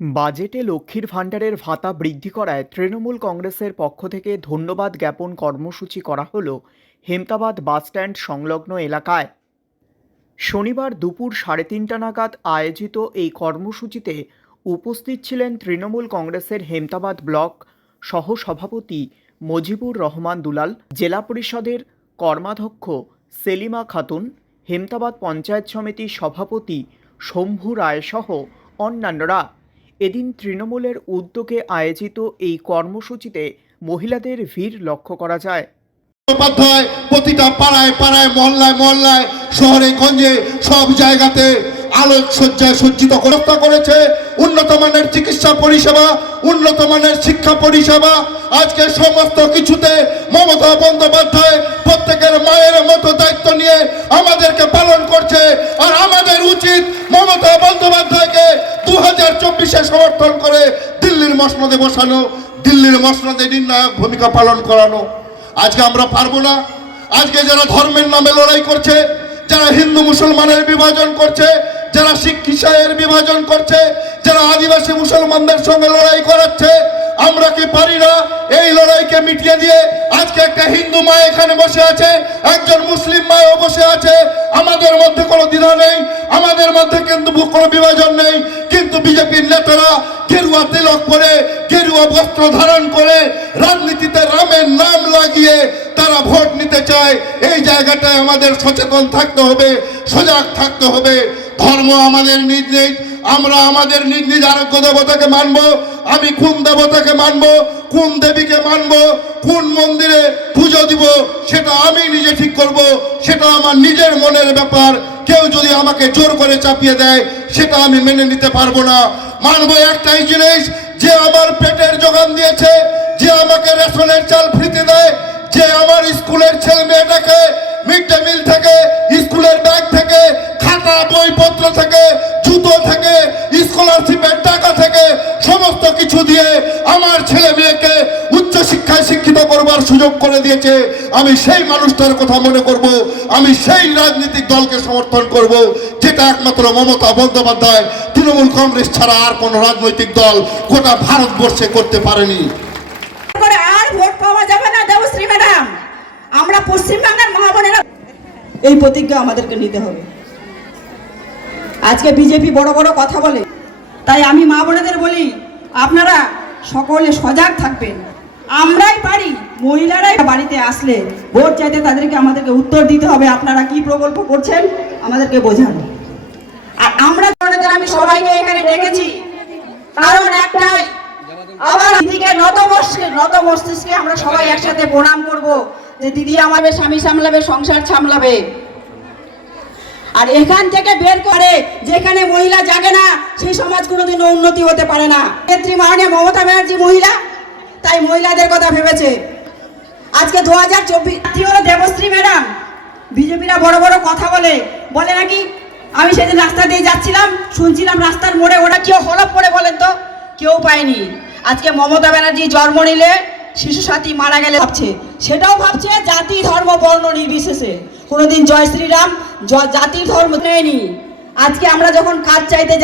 বাজেটে লক্ষ্মীর ভাণ্ডারের ভাতা বৃদ্ধি করায় তৃণমূল কংগ্রেসের পক্ষ থেকে ধন্যবাদ জ্ঞাপন কর্মসূচি করা হল হেমতাবাদ বাসস্ট্যান্ড সংলগ্ন এলাকায়। শনিবার দুপুর সাড়ে তিনটা নাগাদ আয়োজিত এই কর্মসূচিতে উপস্থিত ছিলেন তৃণমূল কংগ্রেসের হেমতাবাদ ব্লক সহসভাপতি মজিবুর রহমান দুলাল, জেলা পরিষদের কর্মাধ্যক্ষ সেলিমা খাতুন, হেমতাবাদ পঞ্চায়েত সমিতির সভাপতি শম্ভু রায়সহ অন্যান্যরা। এদিন তৃণমূলের উদ্যোগে আয়োজিত এই কর্মসূচিতে মহিলাদের ভিড় লক্ষ্য করা যায়। বন্দ্যোপাধ্যায় প্রতিটা পাড়ায় পাড়ায়, মহল্লায় মহল্লায়, শহরে গঞ্জে সব জায়গাতে আলোক সজ্জায় সজ্জিত ব্যবস্থা করেছে উন্নত মানের চিকিৎসা পরিষেবা, উন্নত মানের শিক্ষা পরিষেবা। আজকে সমস্ত কিছুতে মমতা বন্দ্যোপাধ্যায় প্রত্যেকের মায়ের মতো দায়িত্ব নিয়ে আমাদেরকে পালন করছে। আর আমাদের উচিত মমতা বন্দ্যোপাধ্যায়কে দু হাজার চব্বিশে সমর্থন করে দিল্লির মসনদে বসানো, দিল্লির মসনদে নির্ণায়ক ভূমিকা পালন করানো। আজকে আমরা পারব না। আজকে যারা ধর্মের নামে লড়াই করছে, যারা হিন্দু মুসলমানের বিভাজন করছে, যারা শিখ ইসাইয়ের বিভাজন করছে, যারা আদিবাসী মুসলমানদের সঙ্গে লড়াই করাচ্ছে, আমরা কি পারি না এই লড়াইকে মিটিয়ে দিয়ে আজকে একটা হিন্দু মা এখানে বসে আছে, একজন মুসলিম মাও বসে আছে? আমাদের মধ্যে কোনো দ্বিধা নেই, আমাদের মধ্যে কিন্তু কোনো বিভাজন নেই। কিন্তু বিজেপির নেতারা গেরুয়া তিলক করে, গেরুয়া বস্ত্র ধারণ করে, রাজনীতিতে রামের নাম লাগিয়ে তারা ভোট নিতে চায়। এই জায়গাটায় আমাদের সচেতন থাকতে হবে, সজাগ থাকতে হবে। ধর্ম আমাদের নিজ নিজ, আমরা আমাদের নিজ নিজ আরোগ্য দেবতাকে মানব, আমি কোন দেবতাকে মানব কোন দেবীকে মানব কোন মন্দিরে পুজো দিব, সেটা আমি নিজে ঠিক করব, সেটা আমার নিজের মনের ব্যাপার। কেউ যদি আমাকে জোর করে চাপিয়ে দেয়, সেটা আমি মেনে নিতে পারব না। মানবো একটাই জিনিস, যে আমার পেটের যোগান দিয়েছে, যে আমাকে রেশনের চাল ফ্রিতে দেয়, যে আমার স্কুলের ছেলে মেয়েটাকে মিড ডে মিল থেকে, স্কুলের ব্যাগ থেকে, খাতা, বইপত্র থেকে, জুতো থেকে, স্কলারশিপের টাকা থেকে, সমস্ত কিছু দিয়ে আমার ছেলে সুযোগ করে দিয়েছে আমি সেই মানুষটার কথা মনে করব আমি সেই রাজনৈতিক দলকে সমর্থন করব যেটা একমাত্র মমতা বন্দ্যোপাধ্যায় তৃণমূল কংগ্রেস ছাড়া আর কোনো রাজনৈতিক দল গোটা ভারতবর্ষে করতে পারেনি। আর ভোট পাওয়া যাবে না দেবশ্রী ম্যাডাম। আমরা পশ্চিমবাংলার মা এই প্রতিজ্ঞা আমাদেরকে নিতে হবে। আজকে বিজেপি বড় বড় কথা বলে তাই আমি মা বোনেদের বলি আপনারা সকলে সজাগ থাকবেন। আমরাই পারি, মহিলারাই বাড়িতে আসলে ভোট চাইতে তাদেরকে আমাদেরকে উত্তর দিতে হবে। আপনারা কি প্রকল্প করছেন? আমাদেরকে বোঝান। আর আমরা আমি সবাইকে এখানে ডেকেছি, কারণ একটাই আবার দিদিকে নত মস্তিষ্কে, নত আমরা সবাই একসাথে প্রণাম করব যে দিদি আমাদের স্বামী সামলাবে, সংসার সামলাবে। আর এখান থেকে বের করে যেখানে মহিলা জাগে না, সেই সমাজ কোনোদিনও উন্নতি হতে পারে না। নেত্রী মাননীয় মমতা ব্যানার্জি মহিলা তাই মহিলাদের কথা ভেবেছে। আজকে দু হাজার চব্বিশ দেবশ্রী ম্যাডাম। বিজেপিরা বড় বড় কথা বলে। বলে নাকি, আমি সেদিন রাস্তা দিয়ে যাচ্ছিলাম, শুনছিলাম রাস্তার মোড়ে ওরা কেউ হলপ করে বলেন তো, কেউ পায়নি। আজকে মমতা ব্যানার্জি জন্ম নিলে শিশু সাথী মারা গেলে ভাবছে। সেটাও ভাবছে জাতি, ধর্ম, বর্ণ নির্বিশেষে। কোনোদিন জয় শ্রীরাম জাতি ধর্ম নেয়নি। আজকে আমরা যখন কাজ চাইতে